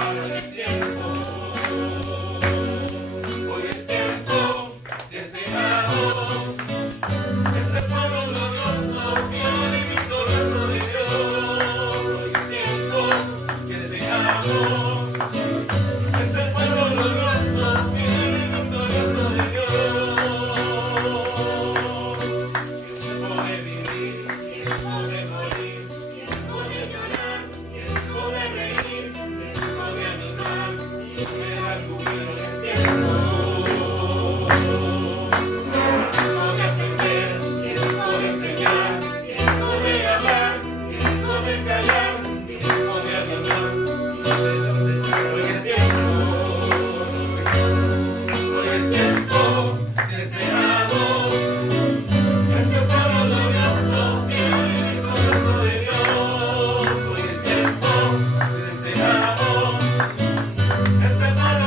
Hoy es tiempo, hoy es tiempo que seamos ese pueblo glorioso, fiel y victorioso de Dios. Hoy es tiempo que seamos ese pueblo glorioso, fiel y victorioso de Dios. Tiempo de vivir, tiempo de morir, tiempo de llorar, tiempo de reír, tiempo de animar, tiempo de dar júbilo. Es tiempo, tiempo de aprender, tiempo de enseñar, tiempo de amar, tiempo de callar, tiempo de adorar, tiempo de dar señal. Hoy es tiempo, hoy es tiempo que seamos ese pueblo glorioso, fiel y victorioso de Dios. Hoy es tiempo que seamos ese pueblo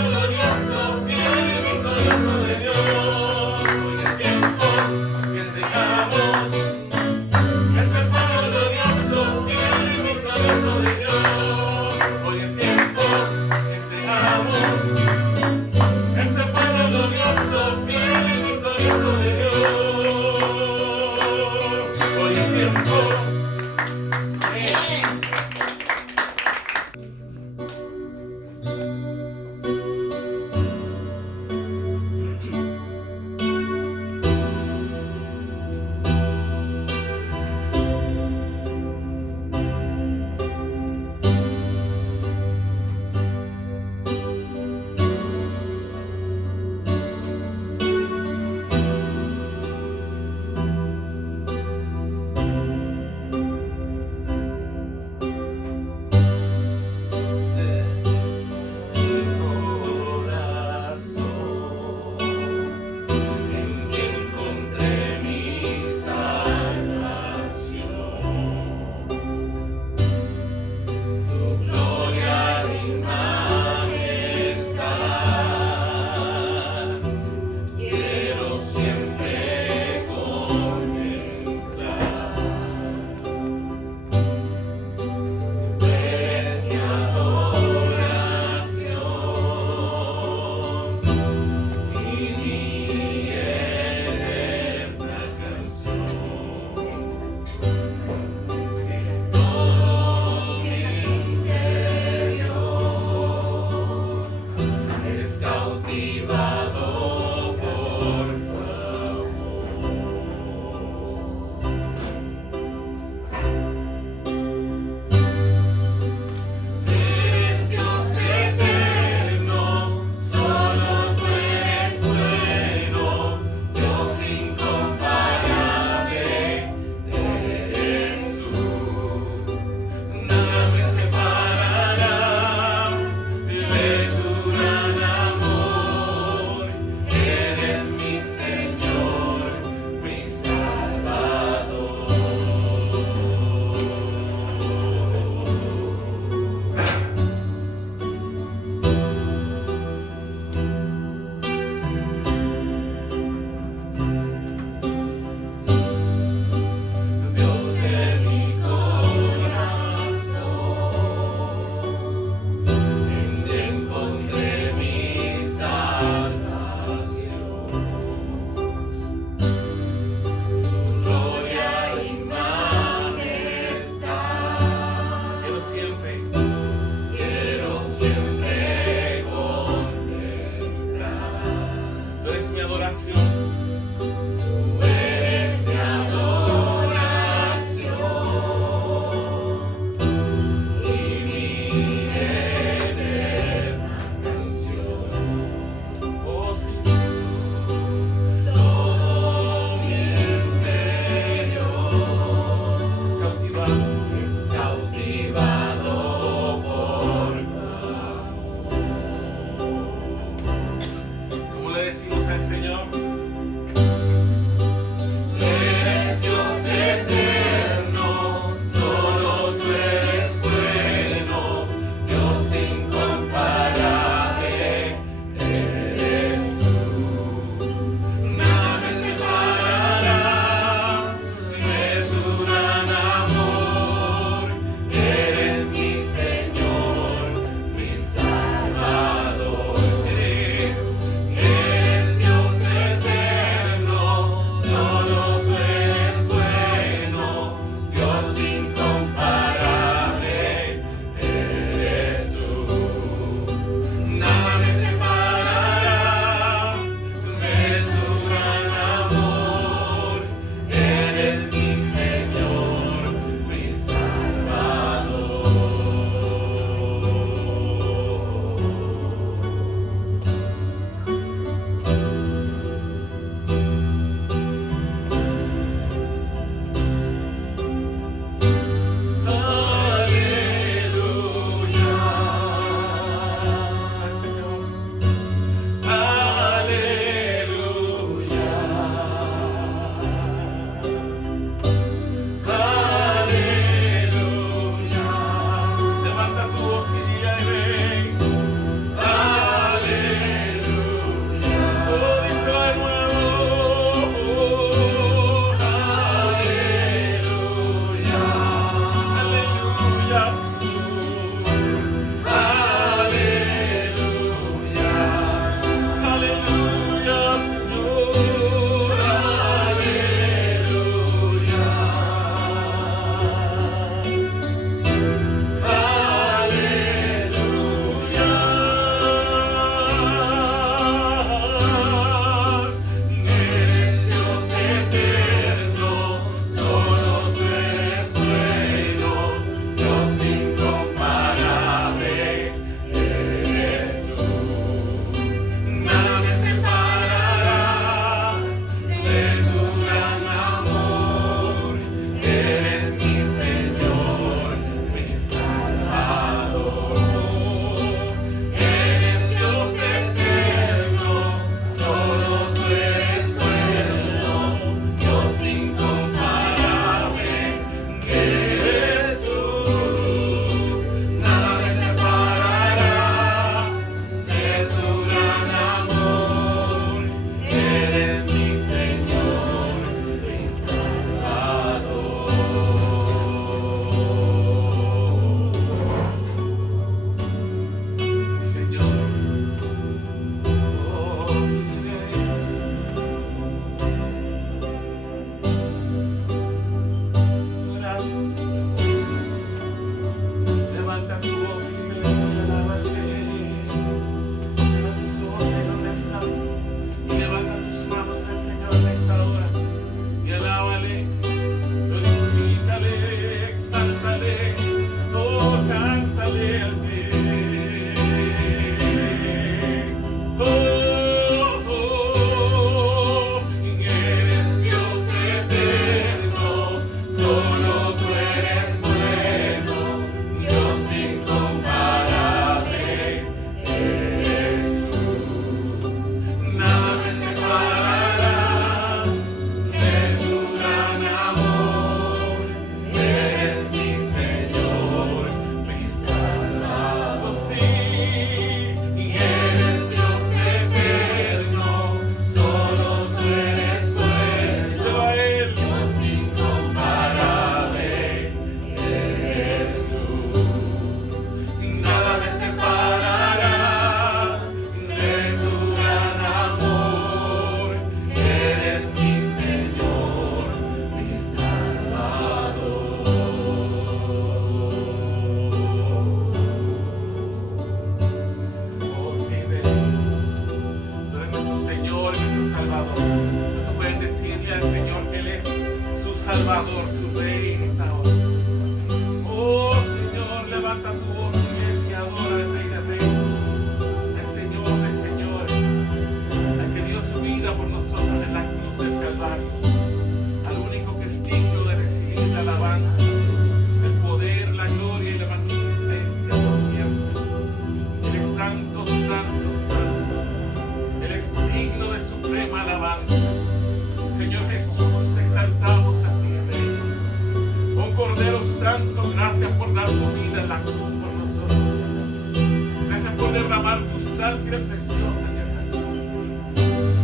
Gracias por dar tu vida en la cruz por nosotros, Señor. Gracias por derramar tu sangre preciosa en esa cruz.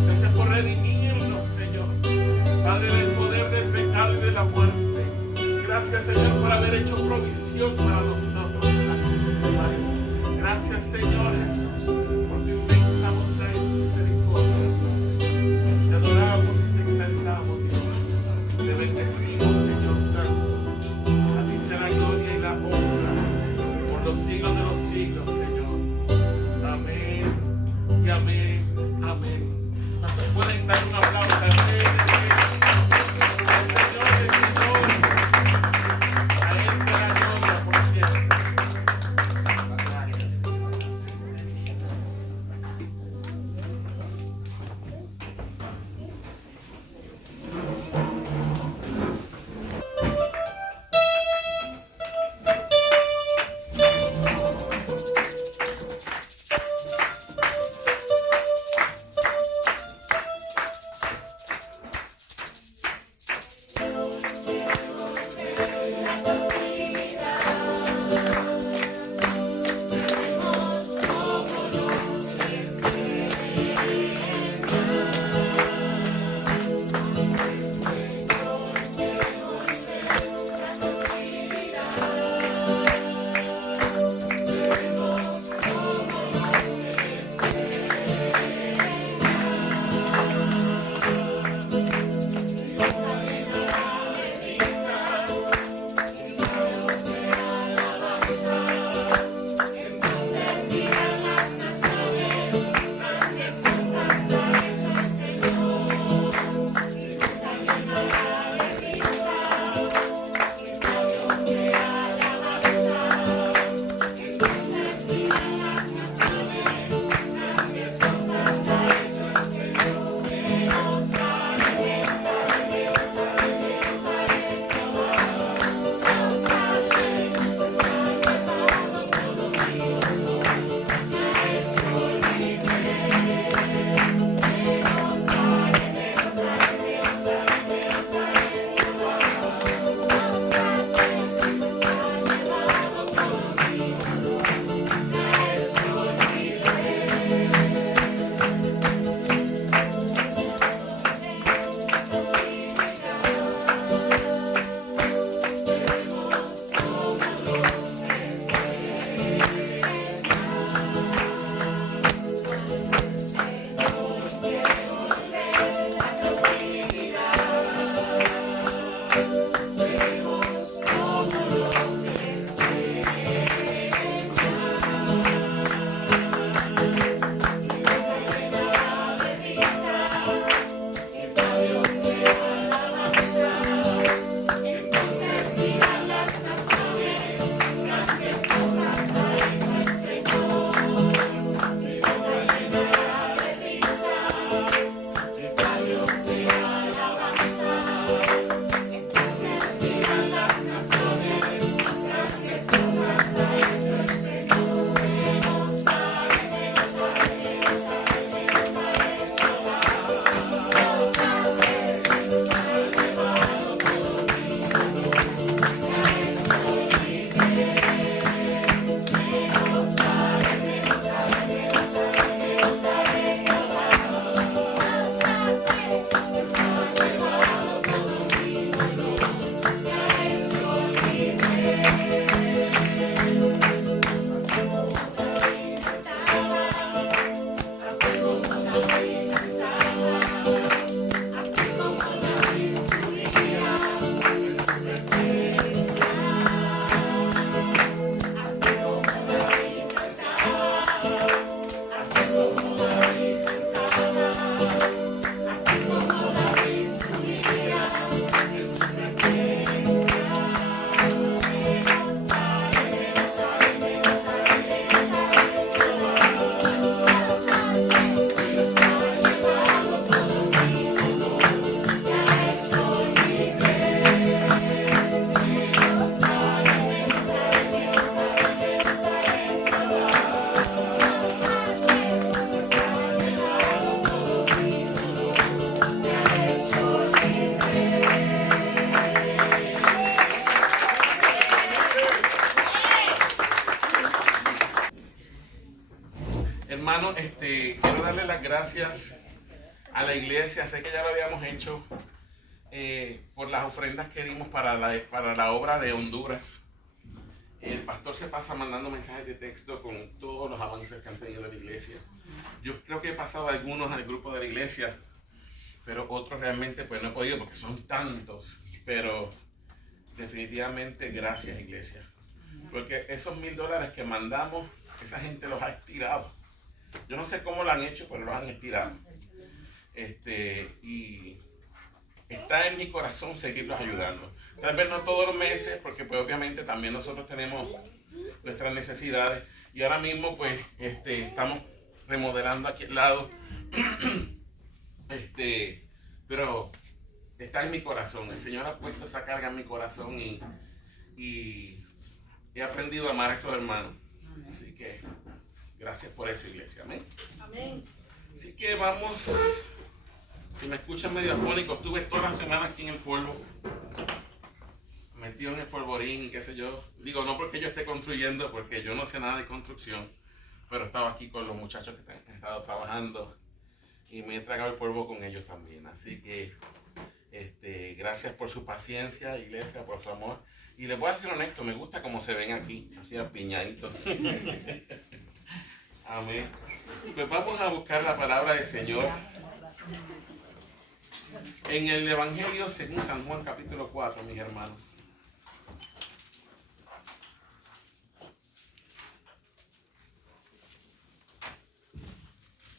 Gracias por redimirnos, Señor, Padre, del poder del pecado y de la muerte. Gracias, Señor, por haber hecho provisión para nosotros en la cruz del Calvario. Gracias, Señor Jesús, por tu inmensa bondad y misericordia. Te adoramos y te exaltamos, Dios. Te bendecimos, Señor Santo. A ti sea la gloria y la honra por los siglos de los siglos, Señor. Amén y amén, amén. ¿Cuántos pueden dar un aplauso al Rey de Reyes, al Señor de Señores? A Él sea la gloria por siempre. Gracias, Señor. Gracias. Hermano, quiero darle las gracias a la iglesia. Sé que ya lo habíamos hecho por las ofrendas que dimos para la obra de Honduras. El pastor se pasa mandando mensajes de texto con todos los avances que han tenido de la iglesia. Yo creo que he pasado algunos al grupo de la iglesia, pero otros realmente pues no he podido porque son tantos. Pero definitivamente gracias, iglesia. Porque esos $1,000 que mandamos, esa gente los ha estirado. Yo no sé cómo lo han hecho, pero los han estirado. Y está en mi corazón seguirlos ayudando. Tal vez no todos los meses, porque pues obviamente también nosotros tenemos nuestras necesidades. Y ahora mismo pues estamos remodelando aquí al lado. Pero está en mi corazón. El Señor ha puesto esa carga en mi corazón y he aprendido a amar a esos hermanos. Así que gracias por eso, iglesia. Amén. Amén. Así que vamos. Si me escuchan medio afónico, estuve toda la semana aquí en el polvo, metido en el polvorín y qué sé yo. Digo, no porque yo esté construyendo, porque yo no sé nada de construcción, pero estaba aquí con los muchachos que han estado trabajando y me he tragado el polvo con ellos también. Así que gracias por su paciencia, iglesia, por su amor. Y les voy a ser honesto, me gusta cómo se ven aquí, así apiñaditos. Amén. Pues vamos a buscar la palabra del Señor en el Evangelio según San Juan capítulo 4, mis hermanos.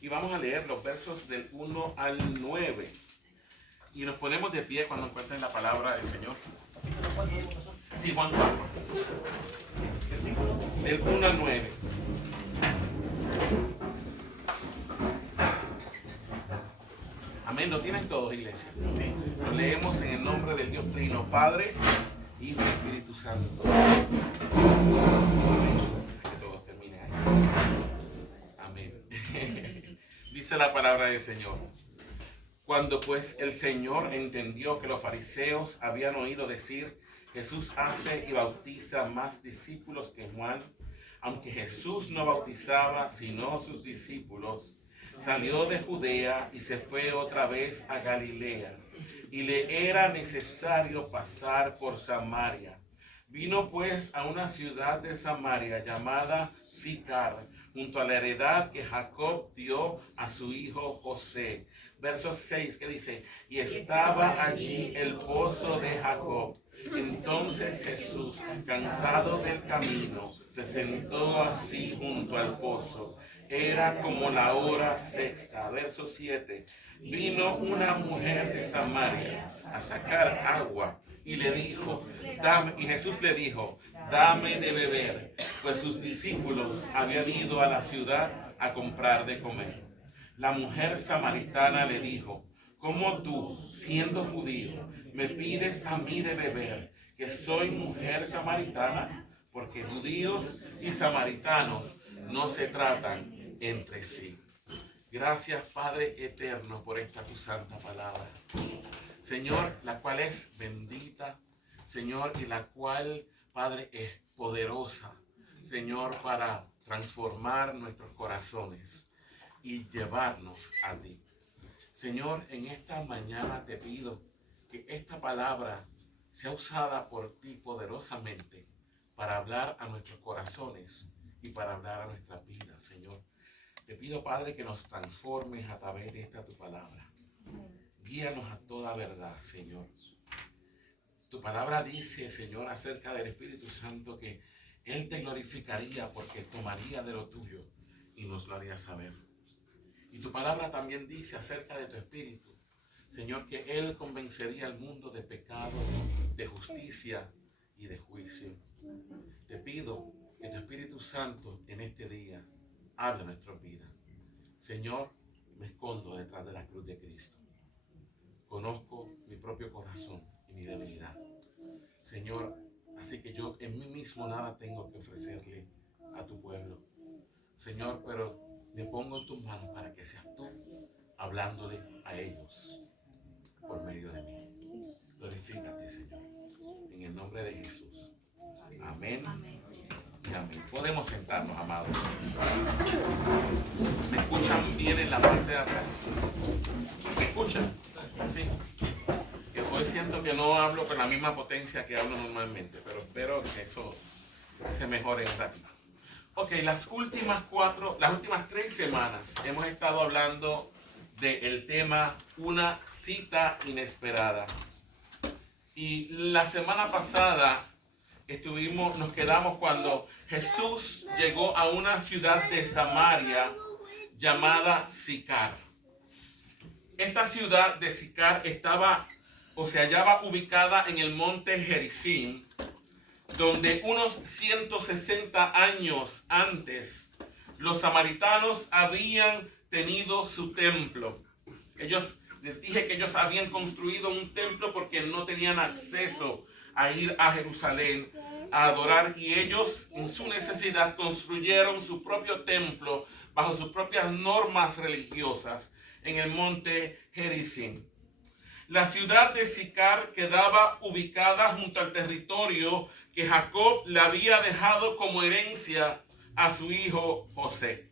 Y vamos a leer los versos del 1 al 9. Y nos ponemos de pie cuando encuentren la palabra del Señor. Sí, Juan 4. Del 1 al 9. Amén, lo tienen todos, iglesia. Lo leemos en el nombre del Dios Trino, Padre, Hijo y Espíritu Santo. Amén. Que todos terminen ahí. Amén. Dice la palabra del Señor. Cuando pues el Señor entendió que los fariseos habían oído decir, Jesús hace y bautiza más discípulos que Juan, aunque Jesús no bautizaba sino sus discípulos, salió de Judea y se fue otra vez a Galilea, y le era necesario pasar por Samaria. Vino pues a una ciudad de Samaria llamada Sicar, junto a la heredad que Jacob dio a su hijo José. Verso 6 que dice, y estaba allí el pozo de Jacob. Entonces Jesús, cansado del camino, se sentó así junto al pozo. Era como la hora sexta. Verso 7. Vino una mujer de Samaria a sacar agua y le dijo, y Jesús le dijo, dame de beber, pues sus discípulos habían ido a la ciudad a comprar de comer. La mujer samaritana le dijo, ¿cómo tú, siendo judío, me pides a mí de beber, que soy mujer samaritana? Porque judíos y samaritanos no se tratan entre sí. Gracias, Padre eterno, por esta tu santa palabra, Señor, la cual es bendita, Señor, y la cual, Padre, es poderosa, Señor, para transformar nuestros corazones y llevarnos a ti. Señor, en esta mañana te pido que esta palabra sea usada por ti poderosamente para hablar a nuestros corazones y para hablar a nuestras vidas, Señor. Te pido, Padre, que nos transformes a través de esta tu palabra. Guíanos a toda verdad, Señor. Tu palabra dice, Señor, acerca del Espíritu Santo que Él te glorificaría porque tomaría de lo tuyo y nos lo haría saber. Y tu palabra también dice acerca de tu Espíritu, Señor, que Él convencería al mundo de pecado, de justicia y de juicio. Te pido que tu Espíritu Santo en este día hable nuestras vidas. Señor, me escondo detrás de la cruz de Cristo. Conozco mi propio corazón y mi debilidad. Señor, así que yo en mí mismo nada tengo que ofrecerle a tu pueblo. Señor, pero me pongo en tus manos para que seas tú hablándole a ellos por medio de mí. Glorifícate, Señor, en el nombre de Jesús. Amén y amén. Podemos sentarnos, amados. ¿Me escuchan bien en la parte de atrás? ¿Me escuchan? Sí. Que hoy siento que no hablo con la misma potencia que hablo normalmente, pero espero que eso se mejore un ratito. Ok, las últimas 3 semanas hemos estado hablando del tema una cita inesperada. Y la semana pasada nos quedamos cuando Jesús llegó a una ciudad de Samaria llamada Sicar. Esta ciudad de Sicar se hallaba ubicada en el monte Gerizim, donde unos 160 años antes los samaritanos habían tenido su templo. Les dije que ellos habían construido un templo porque no tenían acceso a ir a Jerusalén a adorar, y ellos en su necesidad construyeron su propio templo bajo sus propias normas religiosas en el monte Gerizim. La ciudad de Sicar quedaba ubicada junto al territorio que Jacob le había dejado como herencia a su hijo José.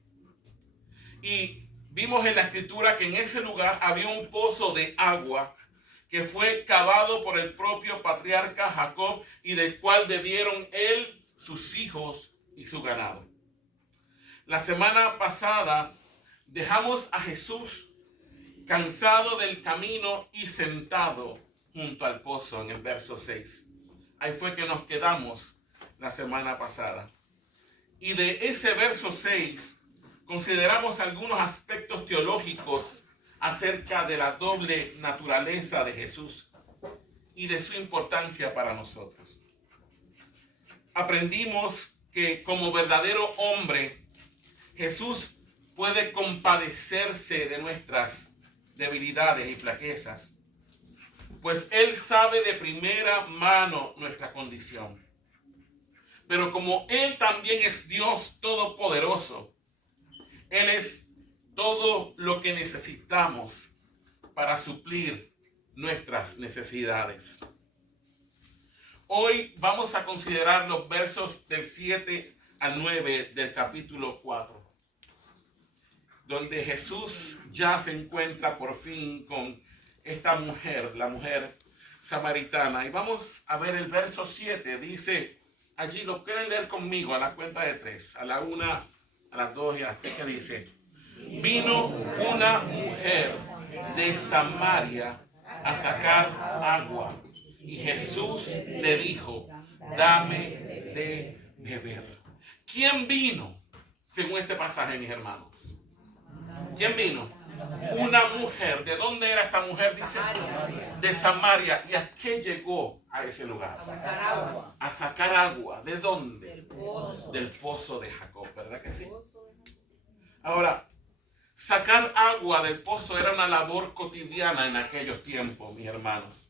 Y vimos en la escritura que en ese lugar había un pozo de agua que fue cavado por el propio patriarca Jacob y del cual bebieron él, sus hijos y su ganado. La semana pasada dejamos a Jesús cansado del camino y sentado junto al pozo en el verso 6. Ahí fue que nos quedamos la semana pasada. Y de ese verso 6 consideramos algunos aspectos teológicos acerca de la doble naturaleza de Jesús y de su importancia para nosotros. Aprendimos que como verdadero hombre, Jesús puede compadecerse de nuestras debilidades y flaquezas, pues Él sabe de primera mano nuestra condición. Pero como Él también es Dios todopoderoso, Él es todo lo que necesitamos para suplir nuestras necesidades. Hoy vamos a considerar los versos del 7 al 9 del capítulo 4, donde Jesús ya se encuentra por fin con esta mujer, la mujer samaritana. Y vamos a ver el verso 7, dice, allí lo quieren leer conmigo a la cuenta de 3, a la 1, a las 2 y a las 3, que dice, vino una mujer de Samaria a sacar agua, y Jesús le dijo, dame de beber. ¿Quién vino? Según este pasaje, mis hermanos. ¿Quién vino? Una mujer. ¿De dónde era esta mujer? Dice, de Samaria. ¿Y a qué llegó a ese lugar? A sacar agua. A sacar agua. ¿De dónde? Del pozo. Del pozo de Jacob, ¿verdad que sí? Ahora, sacar agua del pozo era una labor cotidiana en aquellos tiempos, mis hermanos.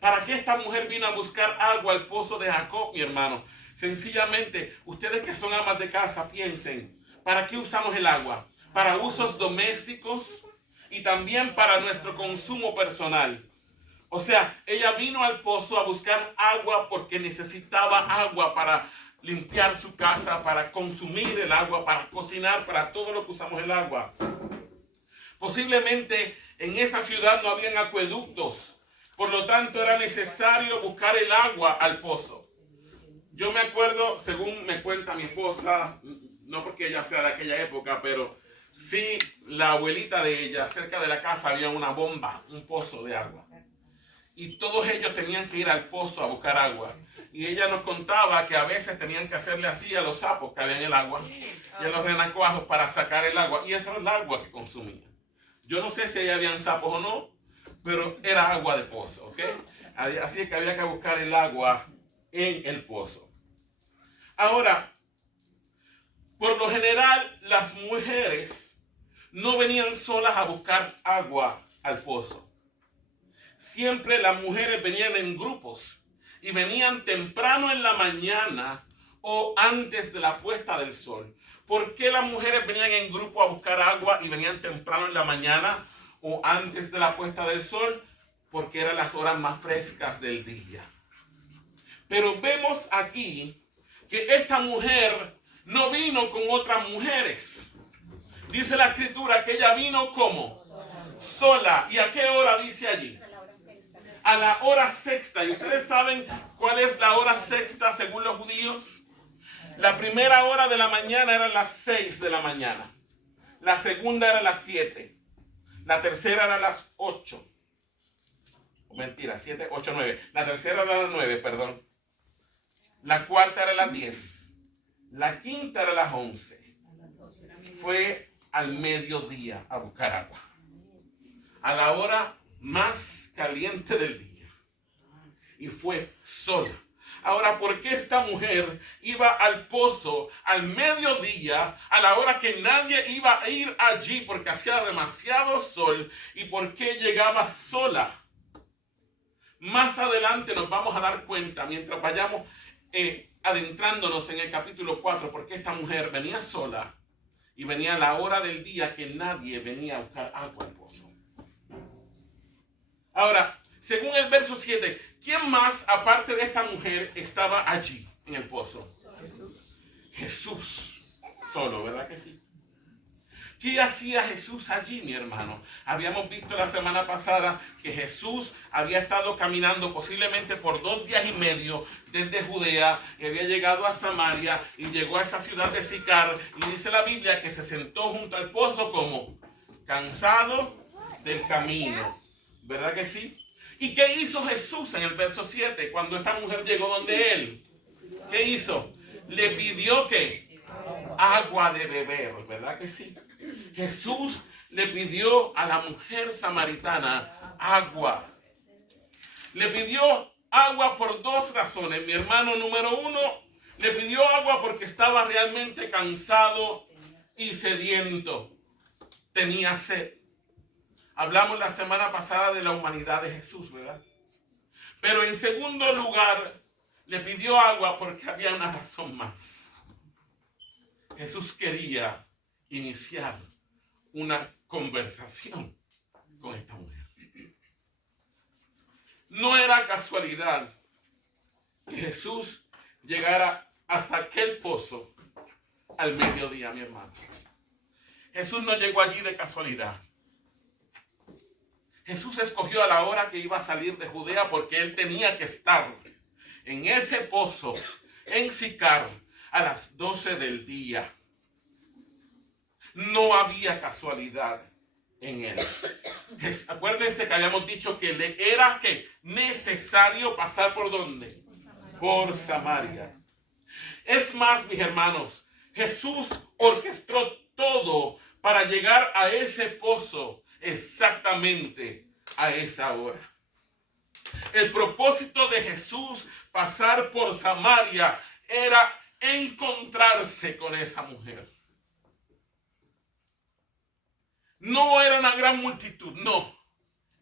¿Para qué esta mujer vino a buscar agua al pozo de Jacob, mi hermano? Sencillamente, ustedes que son amas de casa, piensen, ¿para qué usamos el agua? Para usos domésticos y también para nuestro consumo personal. O sea, ella vino al pozo a buscar agua porque necesitaba agua para limpiar su casa, para consumir el agua, para cocinar, para todo lo que usamos el agua. Posiblemente en esa ciudad no habían acueductos, por lo tanto era necesario buscar el agua al pozo. Yo me acuerdo, según me cuenta mi esposa, no porque ella sea de aquella época, pero sí, la abuelita de ella, cerca de la casa había una bomba, un pozo de agua. Y todos ellos tenían que ir al pozo a buscar agua. Y ella nos contaba que a veces tenían que hacerle así a los sapos que había en el agua y a los renacuajos para sacar el agua. Y esa era el agua que consumían. Yo no sé si ahí habían sapos o no, pero era agua de pozo, ¿ok? Así es que había que buscar el agua en el pozo. Ahora, por lo general, las mujeres no venían solas a buscar agua al pozo. Siempre las mujeres venían en grupos y venían temprano en la mañana o antes de la puesta del sol. ¿Por qué las mujeres venían en grupo a buscar agua y venían temprano en la mañana o antes de la puesta del sol? Porque eran las horas más frescas del día. Pero vemos aquí que esta mujer no vino con otras mujeres. Dice la escritura que ella vino como sola. ¿Y a qué hora dice allí? A la hora sexta. ¿Y ustedes saben cuál es la hora sexta según los judíos? La primera hora de la mañana era las 6 de la mañana. La segunda era las 7. La tercera era las 8. Mentira, 7, 8, 9. La tercera era las 9, perdón. La cuarta era las 10. La quinta era las 11. Fue al mediodía a buscar agua. A la hora más caliente del día. Y fue sola. Ahora, ¿por qué esta mujer iba al pozo al mediodía, a la hora que nadie iba a ir allí porque hacía demasiado sol? ¿Y por qué llegaba sola? Más adelante nos vamos a dar cuenta, mientras vayamos adentrándonos en el capítulo 4, porque esta mujer venía sola y venía a la hora del día que nadie venía a buscar agua al pozo. Ahora, según el verso 7, ¿quién más aparte de esta mujer estaba allí en el pozo? Jesús solo, ¿verdad que sí? ¿Qué hacía Jesús allí, mi hermano? Habíamos visto la semana pasada que Jesús había estado caminando posiblemente por 2 días y medio desde Judea y había llegado a Samaria y llegó a esa ciudad de Sicar, y dice la Biblia que se sentó junto al pozo como cansado del camino, ¿verdad que sí? ¿Y qué hizo Jesús en el verso 7 cuando esta mujer llegó donde él? ¿Qué hizo? Le pidió que agua de beber, ¿verdad que sí? Jesús le pidió a la mujer samaritana agua. Le pidió agua por 2 razones, mi hermano. Número 1, le pidió agua porque estaba realmente cansado y sediento. Tenía sed. Hablamos la semana pasada de la humanidad de Jesús, ¿verdad? Pero en segundo lugar, le pidió agua porque había una razón más. Jesús quería iniciar una conversación con esta mujer. No era casualidad que Jesús llegara hasta aquel pozo al mediodía, mi hermano. Jesús no llegó allí de casualidad. Jesús escogió a la hora que iba a salir de Judea porque él tenía que estar en ese pozo, en Sicar, a las 12 del día. No había casualidad en él. Acuérdense que habíamos dicho que le era ¿qué? Necesario pasar ¿por dónde? Por Samaria. Es más, mis hermanos, Jesús orquestó todo para llegar a ese pozo exactamente a esa hora. El propósito de Jesús pasar por Samaria era encontrarse con esa mujer. No era una gran multitud, no.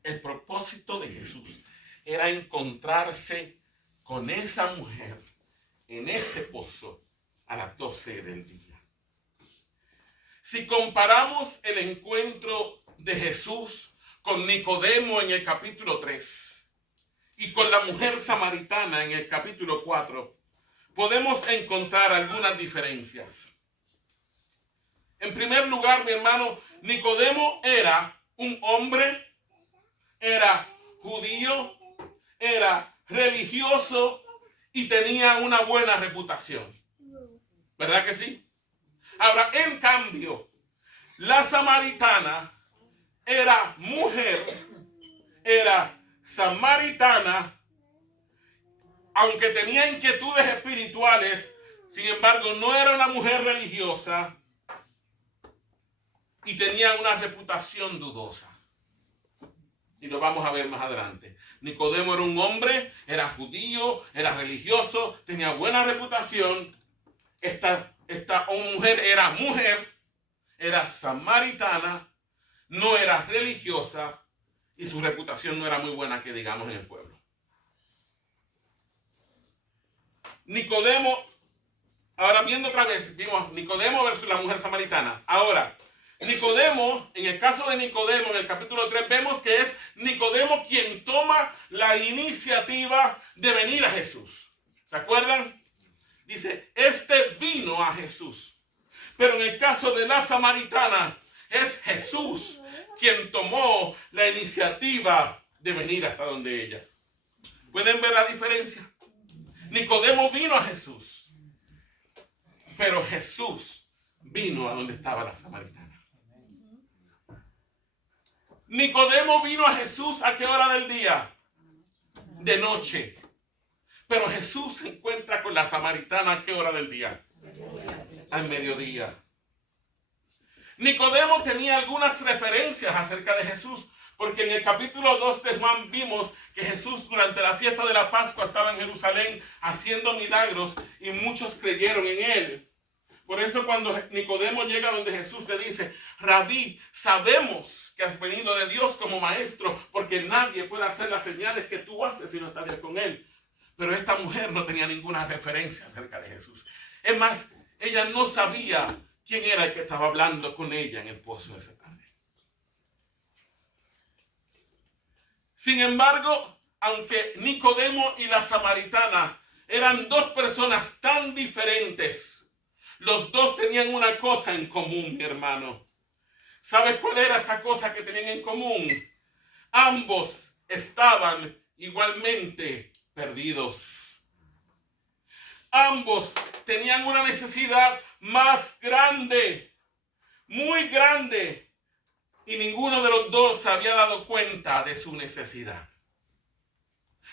El propósito de Jesús era encontrarse con esa mujer en ese pozo a las 12 del día. Si comparamos el encuentro de Jesús con Nicodemo en el capítulo 3 y con la mujer samaritana en el capítulo 4, podemos encontrar algunas diferencias. En primer lugar, mi hermano, Nicodemo era un hombre, era judío, era religioso y tenía una buena reputación. ¿Verdad que sí? Ahora, en cambio, la samaritana era mujer, era samaritana, aunque tenía inquietudes espirituales, sin embargo, no era una mujer religiosa y tenía una reputación dudosa. Y lo vamos a ver más adelante. Nicodemo era un hombre, era judío, era religioso, tenía buena reputación. Esta mujer, era samaritana, no era religiosa y su reputación no era muy buena, que digamos, en el pueblo. Nicodemo, ahora viendo otra vez, vimos Nicodemo versus la mujer samaritana. Ahora, Nicodemo, en el caso de Nicodemo, en el capítulo 3, vemos que es Nicodemo quien toma la iniciativa de venir a Jesús. ¿Se acuerdan? dice, este vino a Jesús. Pero en el caso de la samaritana, es Jesús quien tomó la iniciativa de venir hasta donde ella. ¿Pueden ver la diferencia? Nicodemo vino a Jesús, pero Jesús vino a donde estaba la samaritana. Nicodemo vino a Jesús ¿a qué hora del día? De noche. Pero Jesús se encuentra con la samaritana ¿a qué hora del día? Al mediodía. Nicodemo tenía algunas referencias acerca de Jesús, porque en el capítulo 2 de Juan vimos que Jesús durante la fiesta de la Pascua estaba en Jerusalén haciendo milagros y muchos creyeron en él. Por eso cuando Nicodemo llega donde Jesús le dice, Rabí, sabemos que has venido de Dios como maestro, porque nadie puede hacer las señales que tú haces si no está Dios con él. Pero esta mujer no tenía ninguna referencia acerca de Jesús. Es más, ella no sabía quién era el que estaba hablando con ella en el pozo de esa tarde. Sin embargo, aunque Nicodemo y la samaritana eran dos personas tan diferentes, los dos tenían una cosa en común, mi hermano. ¿Sabes cuál era esa cosa que tenían en común? Ambos estaban igualmente perdidos. Ambos tenían una necesidad más grande, muy grande, y ninguno de los dos se había dado cuenta de su necesidad.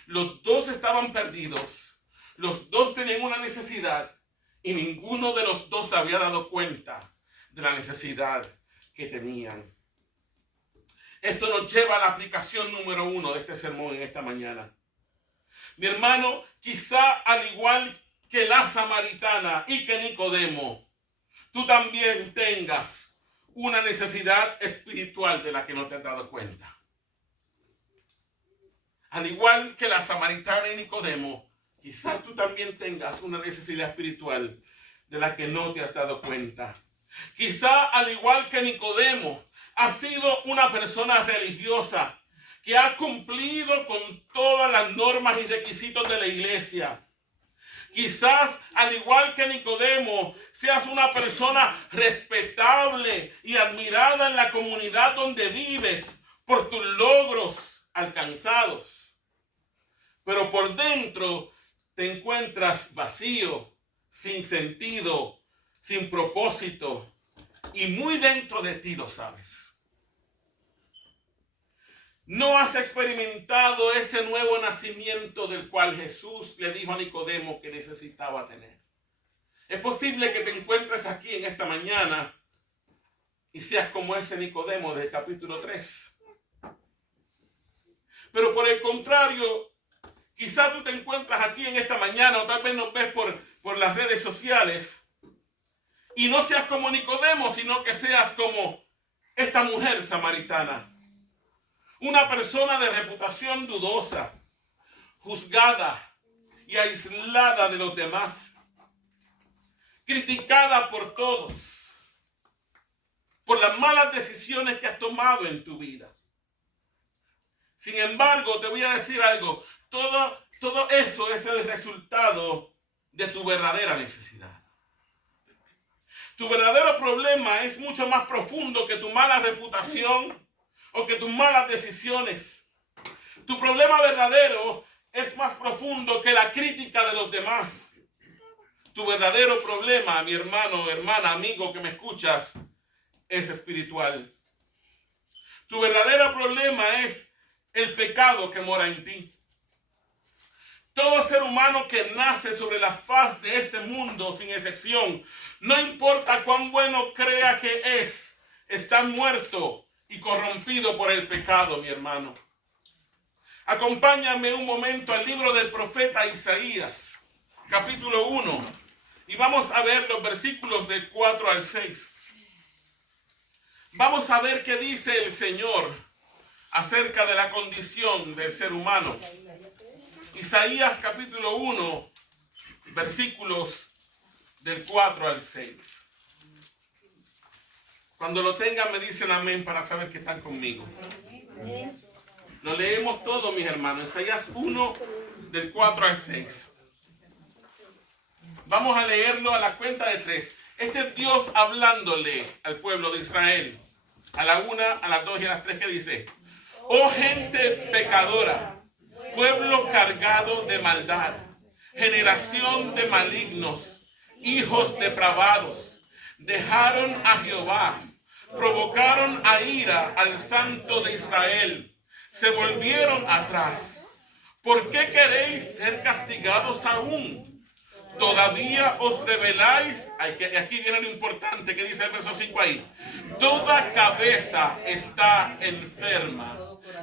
Los dos estaban perdidos, los dos tenían una necesidad, y ninguno de los dos se había dado cuenta de la necesidad que tenían. Esto nos lleva a la aplicación número 1 de este sermón en esta mañana. Mi hermano, quizá al igual que la samaritana y que Nicodemo, tú también tengas una necesidad espiritual de la que no te has dado cuenta. Al igual que la samaritana y Nicodemo, quizá tú también tengas una necesidad espiritual de la que no te has dado cuenta. Quizá al igual que Nicodemo, has sido una persona religiosa que ha cumplido con todas las normas y requisitos de la iglesia. Quizás, al igual que Nicodemo, seas una persona respetable y admirada en la comunidad donde vives por tus logros alcanzados. Pero por dentro te encuentras vacío, sin sentido, sin propósito, y muy dentro de ti lo sabes. No has experimentado ese nuevo nacimiento del cual Jesús le dijo a Nicodemo que necesitaba tener. Es posible que te encuentres aquí en esta mañana y seas como ese Nicodemo del capítulo 3. Pero por el contrario, quizás tú te encuentras aquí en esta mañana o tal vez nos ves por las redes sociales y no seas como Nicodemo, sino que seas como esta mujer samaritana. Una persona de reputación dudosa, juzgada y aislada de los demás, criticada por todos, por las malas decisiones que has tomado en tu vida. Sin embargo, te voy a decir algo, todo eso es el resultado de tu verdadera necesidad. Tu verdadero problema es mucho más profundo que tu mala reputación o que tus malas decisiones. Tu problema verdadero es más profundo que la crítica de los demás. Tu verdadero problema, mi hermano, hermana, amigo que me escuchas, es espiritual. Tu verdadero problema es el pecado que mora en ti. Todo ser humano que nace sobre la faz de este mundo, sin excepción, no importa cuán bueno crea que es, está muerto y corrompido por el pecado, mi hermano. Acompáñame un momento al libro del profeta Isaías, capítulo 1, y vamos a ver los versículos del 4 al 6. Vamos a ver qué dice el Señor acerca de la condición del ser humano. Isaías capítulo 1, versículos del 4 al 6. Cuando lo tengan me dicen amén para saber que están conmigo. Lo leemos todo, mis hermanos. Isaías 1, del 4 al 6. Vamos a leerlo a la cuenta de 3. Este es Dios hablándole al pueblo de Israel. A la 1, a las 2 y a las 3, que dice: oh gente pecadora, pueblo cargado de maldad, generación de malignos, hijos depravados, dejaron a Jehová, provocaron a ira al Santo de Israel, se volvieron atrás. ¿Por qué queréis ser castigados aún? Todavía os rebeláis. Aquí viene lo importante que dice el verso 5 ahí. Toda cabeza está enferma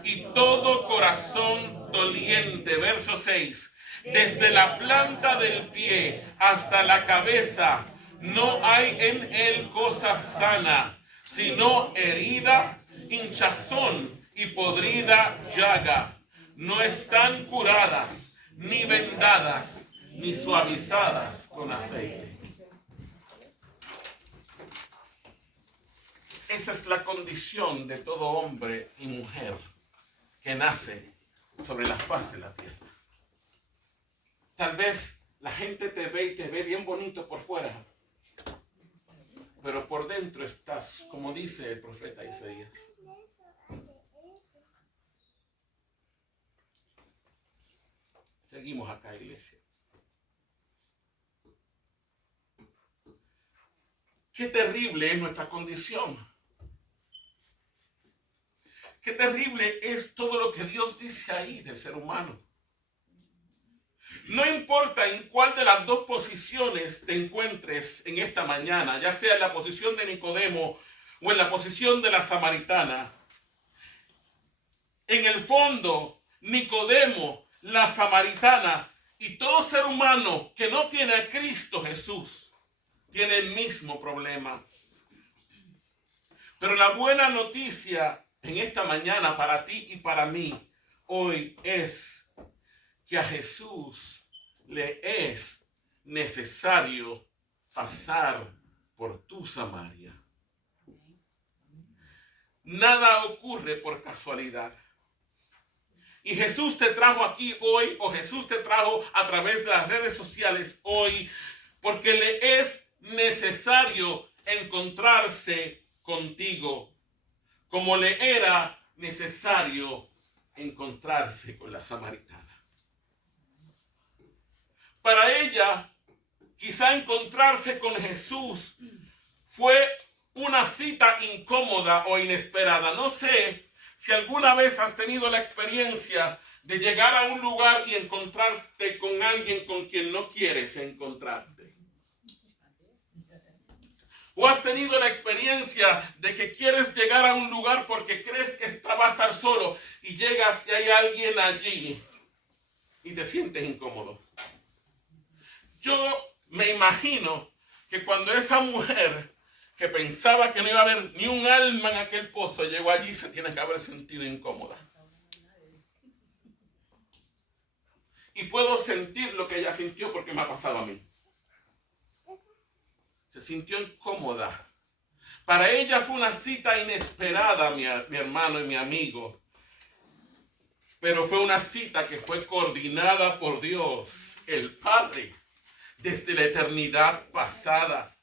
y todo corazón doliente. Verso 6. Desde la planta del pie hasta la cabeza no hay en él cosa sana, sino herida, hinchazón y podrida llaga. No están curadas, ni vendadas, ni suavizadas con aceite. Esa es la condición de todo hombre y mujer que nace sobre la faz de la tierra. Tal vez la gente te ve y te ve bien bonito por fuera, pero por dentro estás, como dice el profeta Isaías. Seguimos acá, iglesia. Qué terrible es nuestra condición. Qué terrible es todo lo que Dios dice ahí del ser humano. No importa en cuál de las dos posiciones te encuentres en esta mañana, ya sea en la posición de Nicodemo o en la posición de la samaritana. En el fondo, Nicodemo, la samaritana y todo ser humano que no tiene a Cristo Jesús tiene el mismo problema. Pero la buena noticia en esta mañana para ti y para mí hoy es que a Jesús le es necesario pasar por tu Samaria. Nada ocurre por casualidad. Y Jesús te trajo aquí hoy, o Jesús te trajo a través de las redes sociales hoy, porque le es necesario encontrarse contigo, como le era necesario encontrarse con la samaritana. Para ella, quizá encontrarse con Jesús fue una cita incómoda o inesperada. No sé si alguna vez has tenido la experiencia de llegar a un lugar y encontrarte con alguien con quien no quieres encontrarte. O has tenido la experiencia de que quieres llegar a un lugar porque crees que va a estar solo y llegas y hay alguien allí y te sientes incómodo. Yo me imagino que cuando esa mujer que pensaba que no iba a haber ni un alma en aquel pozo llegó allí, se tiene que haber sentido incómoda. Y puedo sentir lo que ella sintió porque me ha pasado a mí. Se sintió incómoda. Para ella fue una cita inesperada, mi hermano y mi amigo. Pero fue una cita que fue coordinada por Dios, el Padre, desde la eternidad pasada,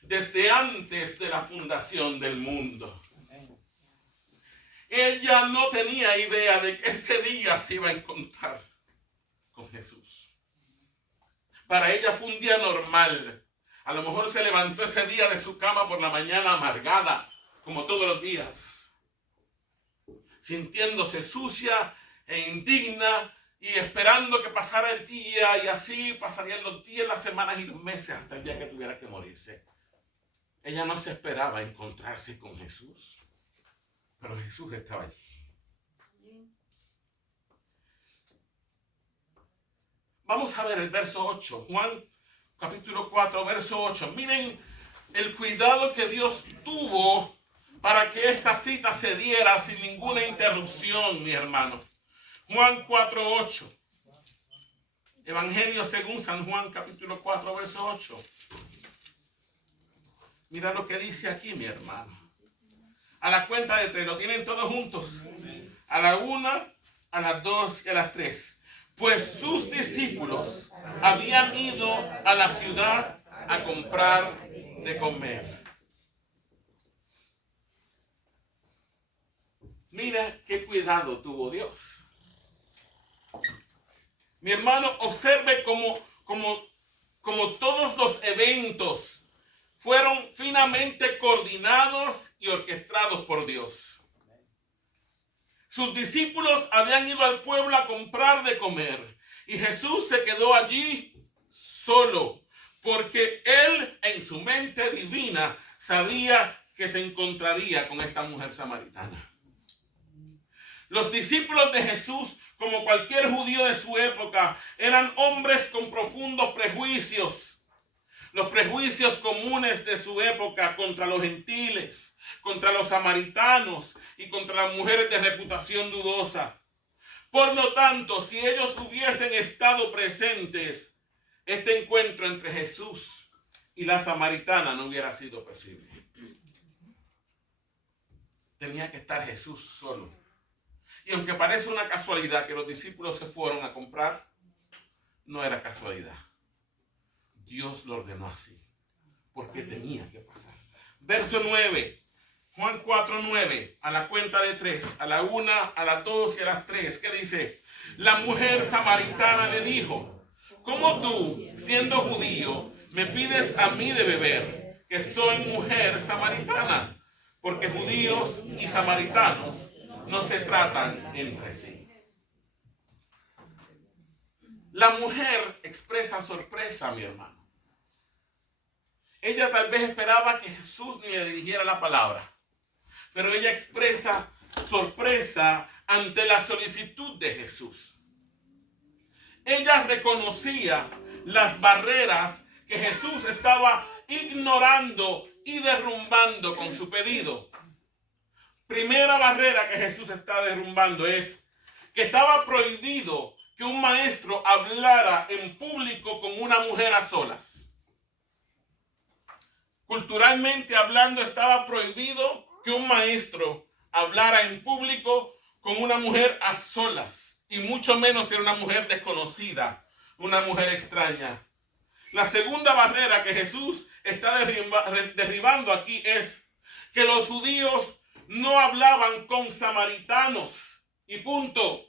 desde antes de la fundación del mundo. Ella no tenía idea de que ese día se iba a encontrar con Jesús. Para ella fue un día normal. A lo mejor se levantó ese día de su cama por la mañana amargada, como todos los días, sintiéndose sucia e indigna y esperando que pasara el día, y así pasarían los días, las semanas y los meses hasta el día que tuviera que morirse. Ella no se esperaba encontrarse con Jesús, pero Jesús estaba allí. Vamos a ver el verso 8, Juan capítulo 4, verso 8. Miren el cuidado que Dios tuvo para que esta cita se diera sin ninguna interrupción, mi hermano. Juan 4, 8. Evangelio según San Juan, capítulo 4, verso 8. Mira lo que dice aquí, mi hermano. A la cuenta de 3, ¿lo tienen todos juntos? A la 1, a las 2 y a las 3. pues sus discípulos habían ido a la ciudad a comprar de comer. Mira qué cuidado tuvo Dios. Mi hermano, observe cómo todos los eventos fueron finamente coordinados y orquestados por Dios. Sus discípulos habían ido al pueblo a comprar de comer y Jesús se quedó allí solo, porque él en su mente divina sabía que se encontraría con esta mujer samaritana. Los discípulos de Jesús, como cualquier judío de su época, eran hombres con profundos prejuicios. Los prejuicios comunes de su época contra los gentiles, contra los samaritanos y contra las mujeres de reputación dudosa. Por lo tanto, si ellos hubiesen estado presentes, este encuentro entre Jesús y la samaritana no hubiera sido posible. Tenía que estar Jesús solo. Y aunque parece una casualidad que los discípulos se fueron a comprar, no era casualidad. Dios lo ordenó así, porque tenía que pasar. Verso 9, Juan 4:9, a la cuenta de 3, a la 1, a las 2 y a las 3, ¿qué dice? La mujer samaritana le dijo: ¿cómo tú, siendo judío, me pides a mí de beber, que soy mujer samaritana? Porque judíos y samaritanos no se tratan entre sí. La mujer expresa sorpresa, mi hermano. Ella tal vez esperaba que Jesús le dirigiera la palabra, pero ella expresa sorpresa ante la solicitud de Jesús. Ella reconocía las barreras que Jesús estaba ignorando y derrumbando con su pedido. Primera barrera que Jesús está derrumbando es que estaba prohibido que un maestro hablara en público con una mujer a solas. Culturalmente hablando, estaba prohibido que un maestro hablara en público con una mujer a solas, y mucho menos si era una mujer desconocida, una mujer extraña. La segunda barrera que Jesús está derribando aquí es que los judíos no hablaban con samaritanos, y punto.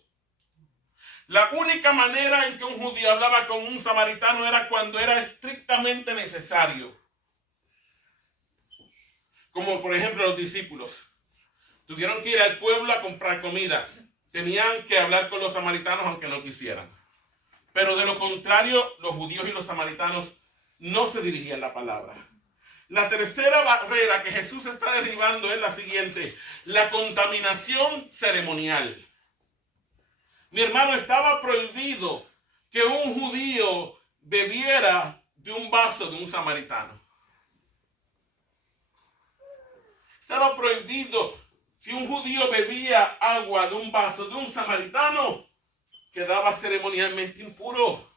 La única manera en que un judío hablaba con un samaritano era cuando era estrictamente necesario. Como por ejemplo los discípulos tuvieron que ir al pueblo a comprar comida. Tenían que hablar con los samaritanos aunque no quisieran. Pero de lo contrario, los judíos y los samaritanos no se dirigían la palabra. La tercera barrera que Jesús está derribando es la siguiente: la contaminación ceremonial. Mi hermano, estaba prohibido que un judío bebiera de un vaso de un samaritano. Estaba prohibido. Si un judío bebía agua de un vaso de un samaritano, quedaba ceremonialmente impuro.